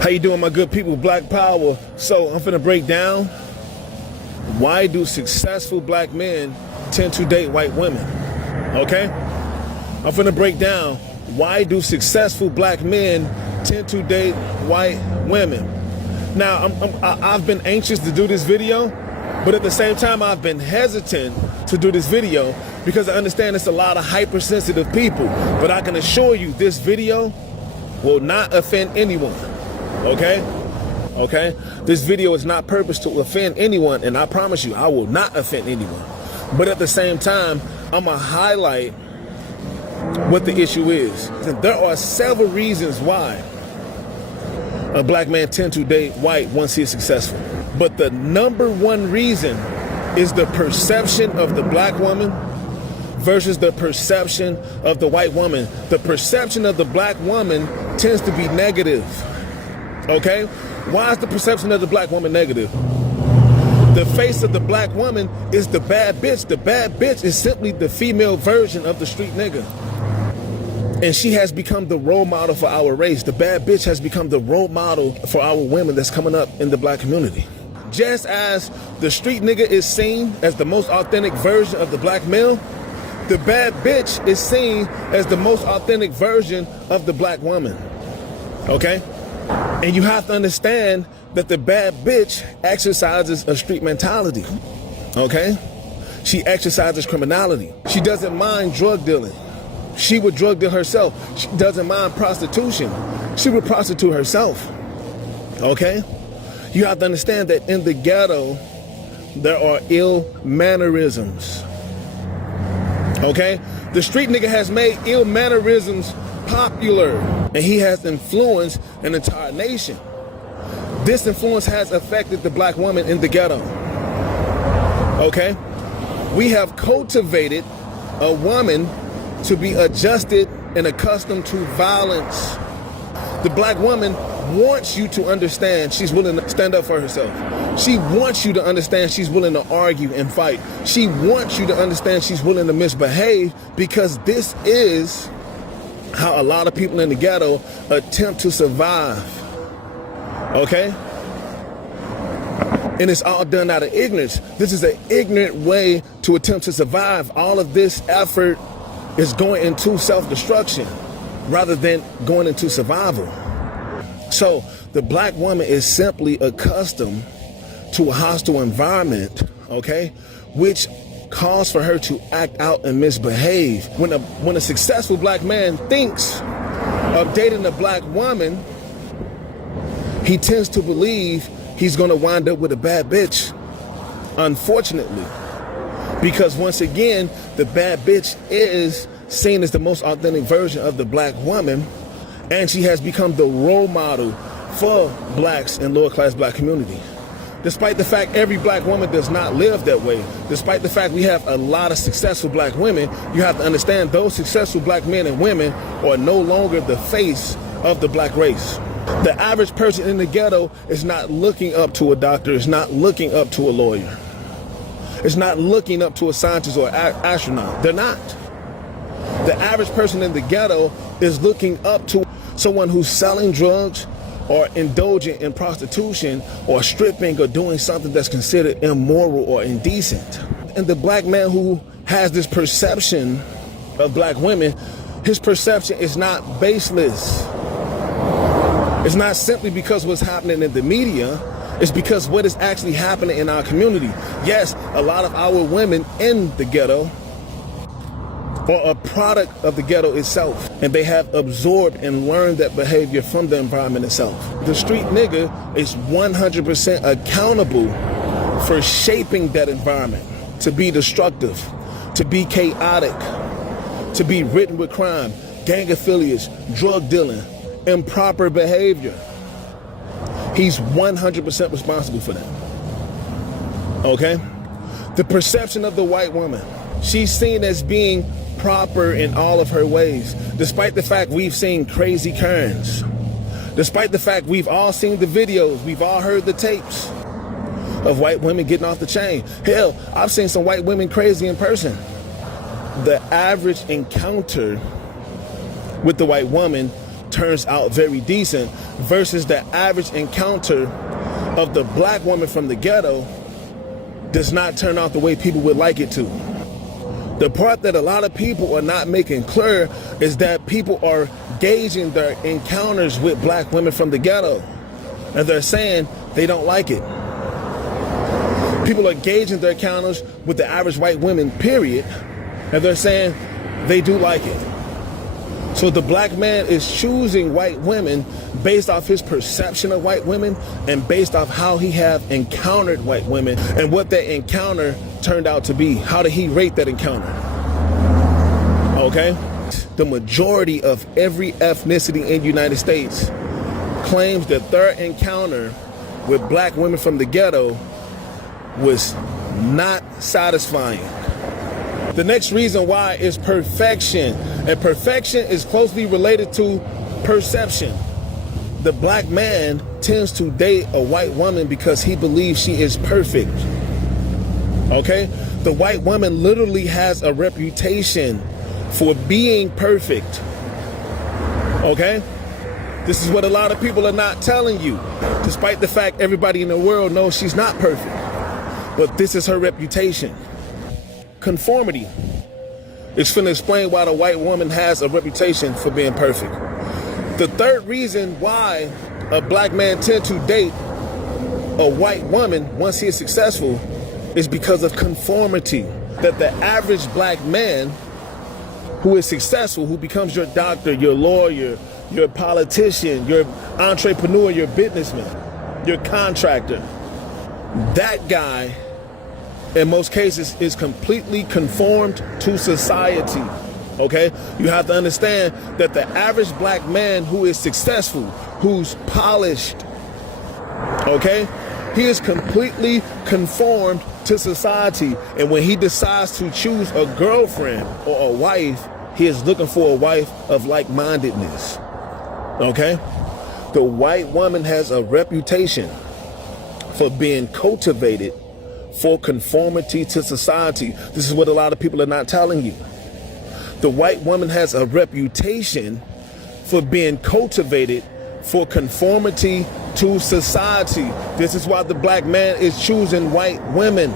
How you doing, my good people? Black Power. So I'm finna break down why do successful black men tend to date white women. Okay? I'm finna break down why do successful black men tend to date white women. Now, I've been anxious to do this video, but at the same time, I've been hesitant to do this video because I understand it's a lot of hypersensitive people. But I can assure you, this video will not offend anyone. Okay? Okay? This video is not purposed to offend anyone, and I promise you, I will not offend anyone. But at the same time, I'm gonna highlight what the issue is. There are several reasons why a black man tends to date white once he's successful. But the number one reason is the perception of the black woman versus the perception of the white woman. The perception of the black woman tends to be negative. Okay? Why is the perception of the black woman negative? The face of the black woman is the bad bitch. The bad bitch is simply the female version of the street nigga. And she has become the role model for our race. The bad bitch has become the role model for our women that's coming up in the black community. Just as the street nigga is seen as the most authentic version of the black male, the bad bitch is seen as the most authentic version of the black woman. Okay? And you have to understand that the bad bitch exercises a street mentality. Okay? She exercises criminality. She doesn't mind drug dealing. She would drug deal herself. She doesn't mind prostitution. She would prostitute herself. Okay? You have to understand that in the ghetto, there are ill mannerisms. Okay? The street nigga has made ill mannerisms popular, and he has influenced an entire nation. This influence has affected the black woman in the ghetto. Okay? We have cultivated a woman to be adjusted and accustomed to violence. The black woman wants you to understand she's willing to stand up for herself. She wants you to understand she's willing to argue and fight. She wants you to understand she's willing to misbehave, because this is how a lot of people in the ghetto attempt to survive. Okay? And it's all done out of ignorance. This is an ignorant way to attempt to survive. All of this effort is going into self-destruction rather than going into survival. So the black woman is simply accustomed to a hostile environment, okay, which calls for her to act out and misbehave. When a successful black man thinks of dating a black woman, he tends to believe he's gonna wind up with a bad bitch, unfortunately. Because once again, the bad bitch is seen as the most authentic version of the black woman, and she has become the role model for blacks in lower class black community. Despite the fact every black woman does not live that way, despite the fact we have a lot of successful black women, you have to understand those successful black men and women are no longer the face of the black race. The average person in the ghetto is not looking up to a doctor, is not looking up to a lawyer. It's not looking up to a scientist or astronaut. They're not. The average person in the ghetto is looking up to someone who's selling drugs or indulging in prostitution or stripping or doing something that's considered immoral or indecent. And the black man who has this perception of black women, his perception is not baseless. It's not simply because what's happening in the media. It's because what is actually happening in our community. Yes, a lot of our women in the ghetto are a product of the ghetto itself, and they have absorbed and learned that behavior from the environment itself. The street nigga is 100% accountable for shaping that environment to be destructive, to be chaotic, to be ridden with crime, gang affiliates, drug dealing, improper behavior. He's 100% responsible for that. Okay? The perception of the white woman, she's seen as being proper in all of her ways, despite the fact we've seen crazy Karens, despite the fact we've all seen the videos, we've all heard the tapes of white women getting off the chain. Hell, I've seen some white women crazy in person. The average encounter with the white woman turns out very decent, versus the average encounter of the black woman from the ghetto does not turn out the way people would like it to. The part that a lot of people are not making clear is that people are gauging their encounters with black women from the ghetto, and they're saying they don't like it. People are gauging their encounters with the average white women, period, and they're saying they do like it. So the black man is choosing white women based off his perception of white women and based off how he have encountered white women and what that encounter turned out to be. How did he rate that encounter? Okay? The majority of every ethnicity in the United States claims that their encounter with black women from the ghetto was not satisfying. The next reason why is perfection. And perfection is closely related to perception. The black man tends to date a white woman because he believes she is perfect. Okay? The white woman literally has a reputation for being perfect. Okay? This is what a lot of people are not telling you. Despite the fact everybody in the world knows she's not perfect. But this is her reputation. Conformity. It's going to explain why the white woman has a reputation for being perfect. The third reason why a black man tends to date a white woman once he is successful is because of conformity. That the average black man who is successful, who becomes your doctor, your lawyer, your politician, your entrepreneur, your businessman, your contractor, that guy in most cases is completely conformed to society. Okay? You have to understand that the average black man who is successful, who's polished, okay, he is completely conformed to society. And when he decides to choose a girlfriend or a wife, he is looking for a wife of like-mindedness. Okay? The white woman has a reputation for being cultivated for conformity to society. This is what a lot of people are not telling you. The white woman has a reputation for being cultivated for conformity to society. This is why the black man is choosing white women.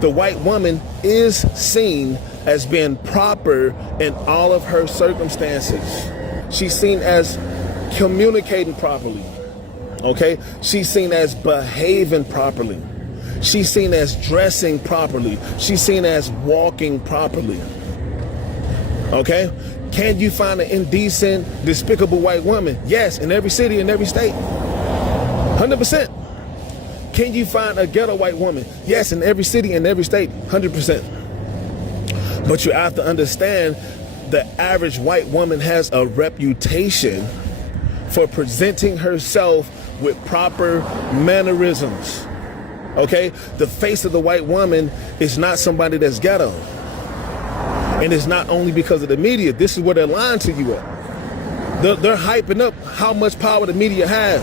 The white woman is seen as being proper in all of her circumstances. She's seen as communicating properly. Okay? She's seen as behaving properly. She's seen as dressing properly. She's seen as walking properly. Okay? Can you find an indecent, despicable white woman? Yes, in every city, in every state. 100%. Can you find a ghetto white woman? Yes, in every city, in every state. 100%. But you have to understand the average white woman has a reputation for presenting herself with proper mannerisms. Okay? The face of the white woman is not somebody that's ghetto. And it's not only because of the media. This is where they're lying to you at. They're hyping up how much power the media has.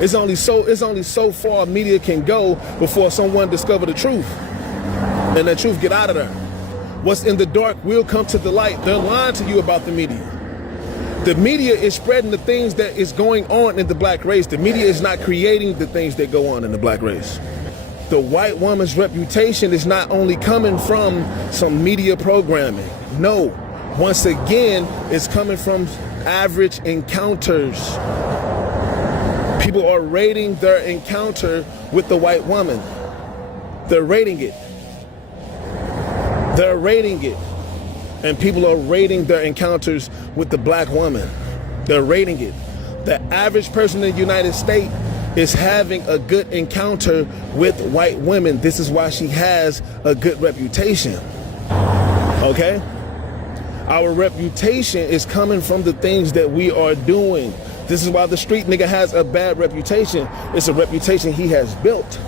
It's only so far media can go before someone discover the truth. And the truth get out of there. What's in the dark will come to the light. They're lying to you about the media. The media is spreading the things that is going on in the black race. The media is not creating the things that go on in the black race. The white woman's reputation is not only coming from some media programming. No, once again, it's coming from average encounters. People are rating their encounter with the white woman. They're rating it. They're rating it. And people are rating their encounters with the black woman. They're rating it. The average person in the United States is having a good encounter with white women. This is why she has a good reputation. Okay? Our reputation is coming from the things that we are doing. This is why the street nigga has a bad reputation. It's a reputation he has built.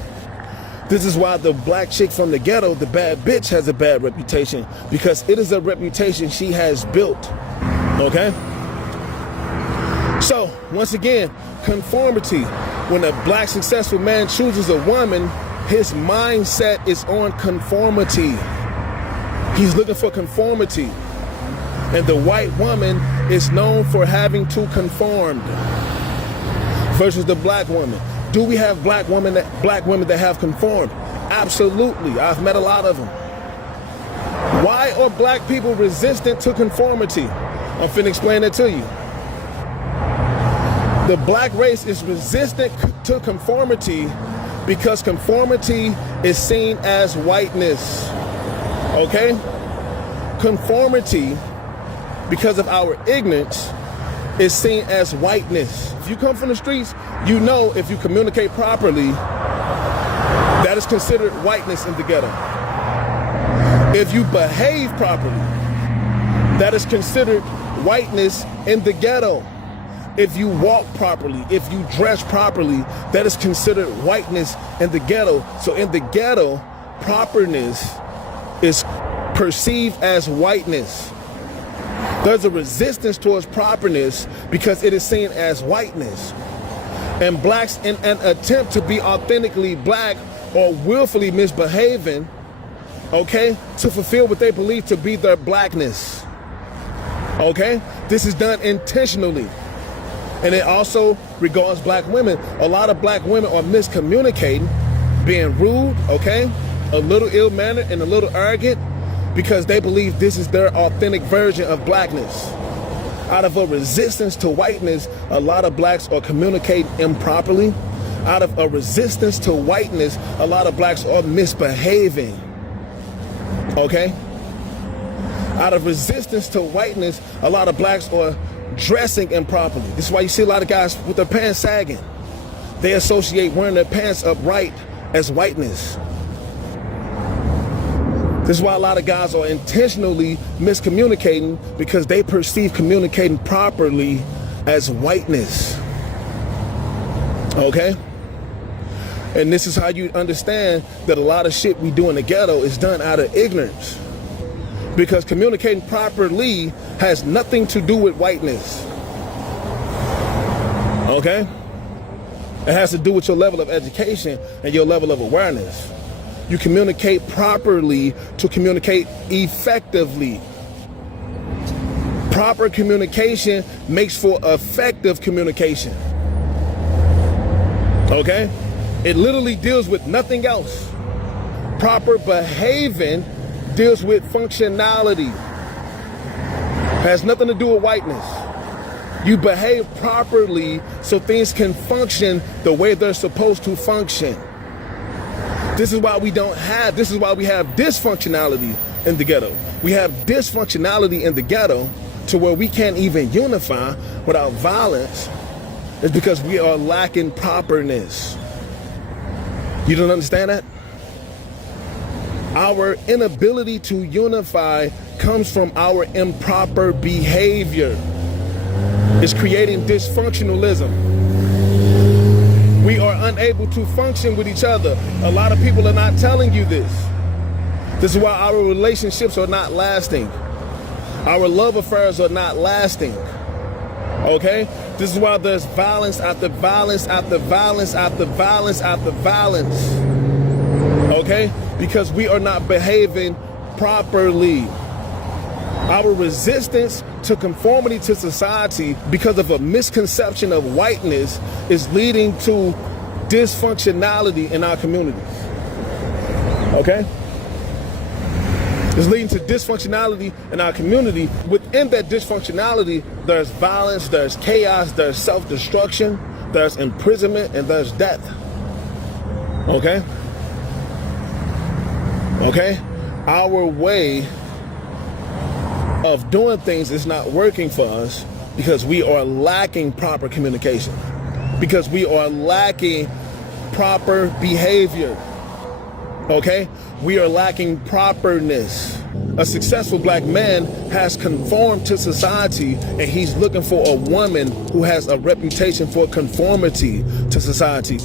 This is why the black chick from the ghetto, the bad bitch, has a bad reputation, because it is a reputation she has built. Okay? So, once again, conformity. When a black successful man chooses a woman, his mindset is on conformity. He's looking for conformity. And the white woman is known for having to conform versus the black woman. Do we have black women that have conformed? Absolutely. I've met a lot of them. Why are black people resistant to conformity? I'm finna explain it to you. The black race is resistant to conformity because conformity is seen as whiteness. Okay? Conformity, because of our ignorance, is seen as whiteness. If you come from the streets, you know if you communicate properly, that is considered whiteness in the ghetto. If you behave properly, that is considered whiteness in the ghetto. If you walk properly, if you dress properly, that is considered whiteness in the ghetto. So in the ghetto, properness is perceived as whiteness. There's a resistance towards properness because it is seen as whiteness. And blacks, in an attempt to be authentically black or willfully misbehaving, okay, to fulfill what they believe to be their blackness. Okay? This is done intentionally. And it also regards black women. A lot of black women are miscommunicating, being rude, okay, a little ill-mannered and a little arrogant because they believe this is their authentic version of blackness. Out of a resistance to whiteness, a lot of blacks are communicating improperly. Out of a resistance to whiteness, a lot of blacks are misbehaving. Okay? Out of resistance to whiteness, a lot of blacks are dressing improperly. This is why you see a lot of guys with their pants sagging. They associate wearing their pants upright as whiteness. This is why a lot of guys are intentionally miscommunicating because they perceive communicating properly as whiteness. Okay? And this is how you understand that a lot of shit we do in the ghetto is done out of ignorance. Because communicating properly has nothing to do with whiteness. Okay? It has to do with your level of education and your level of awareness. You communicate properly to communicate effectively. Proper communication makes for effective communication. Okay? It literally deals with nothing else. Proper behaving deals with functionality. Has nothing to do with whiteness. You behave properly so things can function the way they're supposed to function. This is why we have dysfunctionality in the ghetto. We have dysfunctionality in the ghetto to where we can't even unify without violence. It's because we are lacking properness. You don't understand that? Our inability to unify comes from our improper behavior. It's creating dysfunctionalism. We are unable to function with each other. A lot of people are not telling you this. This is why our relationships are not lasting. Our love affairs are not lasting. Okay? This is why there's violence after violence after violence after violence after violence. Okay? Because we are not behaving properly. Our resistance to conformity to society because of a misconception of whiteness is leading to dysfunctionality in our communities. Okay? It's leading to dysfunctionality in our community. Within that dysfunctionality, there's violence, there's chaos, there's self-destruction, there's imprisonment, and there's death. Okay? Okay? Our way of doing things is not working for us because we are lacking proper communication, because we are lacking proper behavior. Okay? We are lacking properness. A successful black man has conformed to society, and he's looking for a woman who has a reputation for conformity to society.